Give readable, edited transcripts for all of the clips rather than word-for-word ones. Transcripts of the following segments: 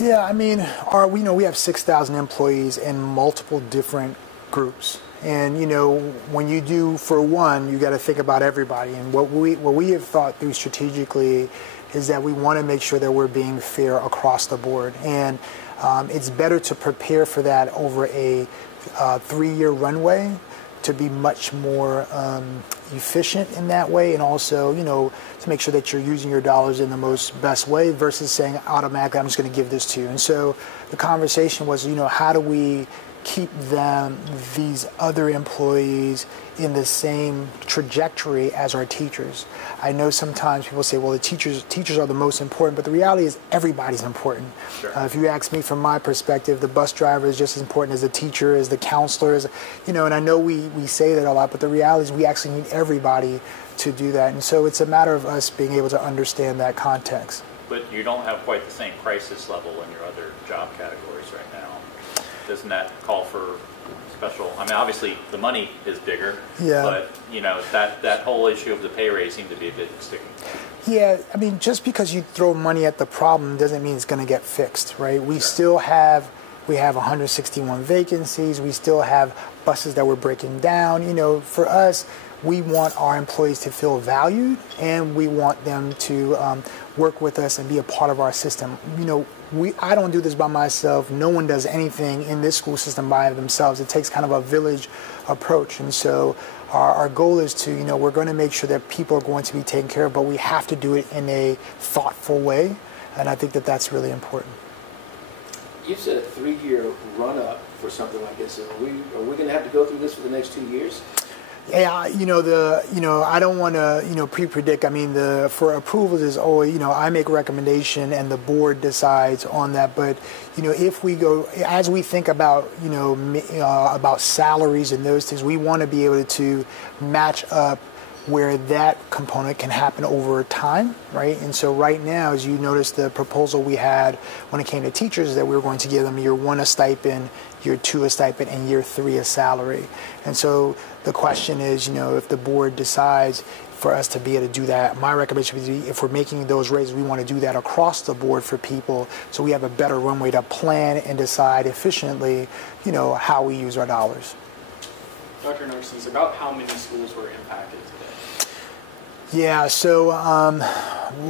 Yeah, I mean, we have 6,000 employees in multiple different groups. And when you do for one, you got to think about everybody. And what we have thought through strategically is that we want to make sure that we're being fair across the board. And it's better to prepare for that over a 3-year runway to be much more efficient in that way, and also, to make sure that you're using your dollars in the most best way versus saying automatically, I'm just going to give this to you. And so the conversation was, how do we keep these other employees in the same trajectory as our teachers? I know sometimes people say, well, the teachers are the most important, but the reality is everybody's important. Sure. If you ask me from my perspective, the bus driver is just as important as the teacher, as the counselor, and I know we say that a lot, but the reality is we actually need everybody to do that. And so it's a matter of us being able to understand that context. But you don't have quite the same crisis level in your other job categories right now. Doesn't that call for special? I mean, obviously the money is bigger, yeah. But that whole issue of the pay raise seemed to be a bit sticky. Yeah, I mean, just because you throw money at the problem doesn't mean it's going to get fixed, right? We Sure. still have 161 vacancies. We still have buses that we're breaking down. For us, we want our employees to feel valued, and we want them to work with us and be a part of our system. I don't do this by myself. No one does anything in this school system by themselves. It takes kind of a village approach. And so our goal is to, we're going to make sure that people are going to be taken care of, but we have to do it in a thoughtful way. And I think that that's really important. You said a 3-year run-up for something like this. Are we going to have to go through this for the next 2 years? Yeah, I don't want to, pre-predict. I mean, for approvals is always, I make a recommendation and the board decides on that. But, if we go, as we think about, about salaries and those things, we want to be able to match up where that component can happen over time, right? And so right now, as you notice, the proposal we had when it came to teachers is that we were going to give them year 1 a stipend, year 2 a stipend, and year 3 a salary. And so the question is, if the board decides for us to be able to do that, my recommendation would be, if we're making those raises, we want to do that across the board for people, so we have a better runway to plan and decide efficiently, how we use our dollars. Dr. Narcisse, about how many schools were impacted today? Yeah, so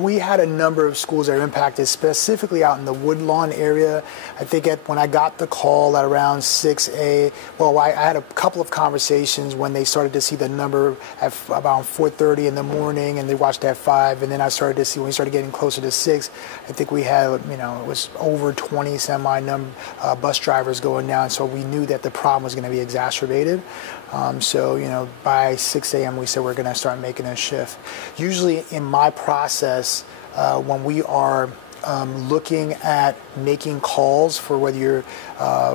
we had a number of schools that are impacted, specifically out in the Woodlawn area. I think when I got the call at around 6 I had a couple of conversations when they started to see the number at about 4:30 in the morning, and they watched at 5, and then I started to see when we started getting closer to 6, I think we had, it was over 20 bus drivers going down, so we knew that the problem was going to be exacerbated. So, by 6 a.m. we said we're going to start making a shift. Usually in my process, when we are looking at making calls for whether you're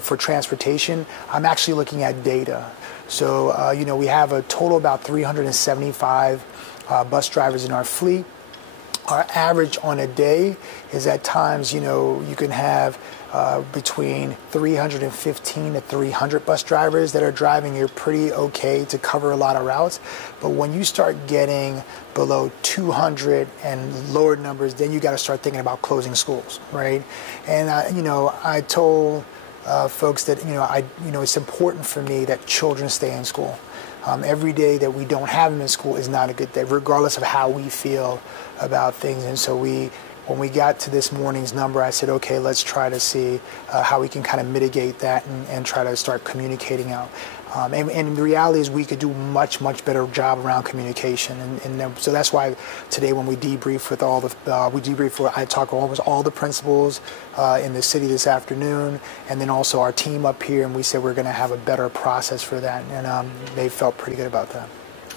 for transportation, I'm actually looking at data. So, we have a total about 375 bus drivers in our fleet. Our average on a day is at times, you can have between 315 to 300 bus drivers that are driving. You're pretty okay to cover a lot of routes. But when you start getting below 200 and lower numbers, then you got to start thinking about closing schools, right? And, I told folks that, it's important for me that children stay in school. Every day that we don't have them in school is not a good day, regardless of how we feel about things. And so when we got to this morning's number, I said, okay, let's try to see how we can kind of mitigate that and try to start communicating out. And the reality is we could do much better job around communication. And so that's why today when we debrief with I talked to almost all the principals in the city this afternoon, and then also our team up here, and we said we're going to have a better process for that. And they felt pretty good about that.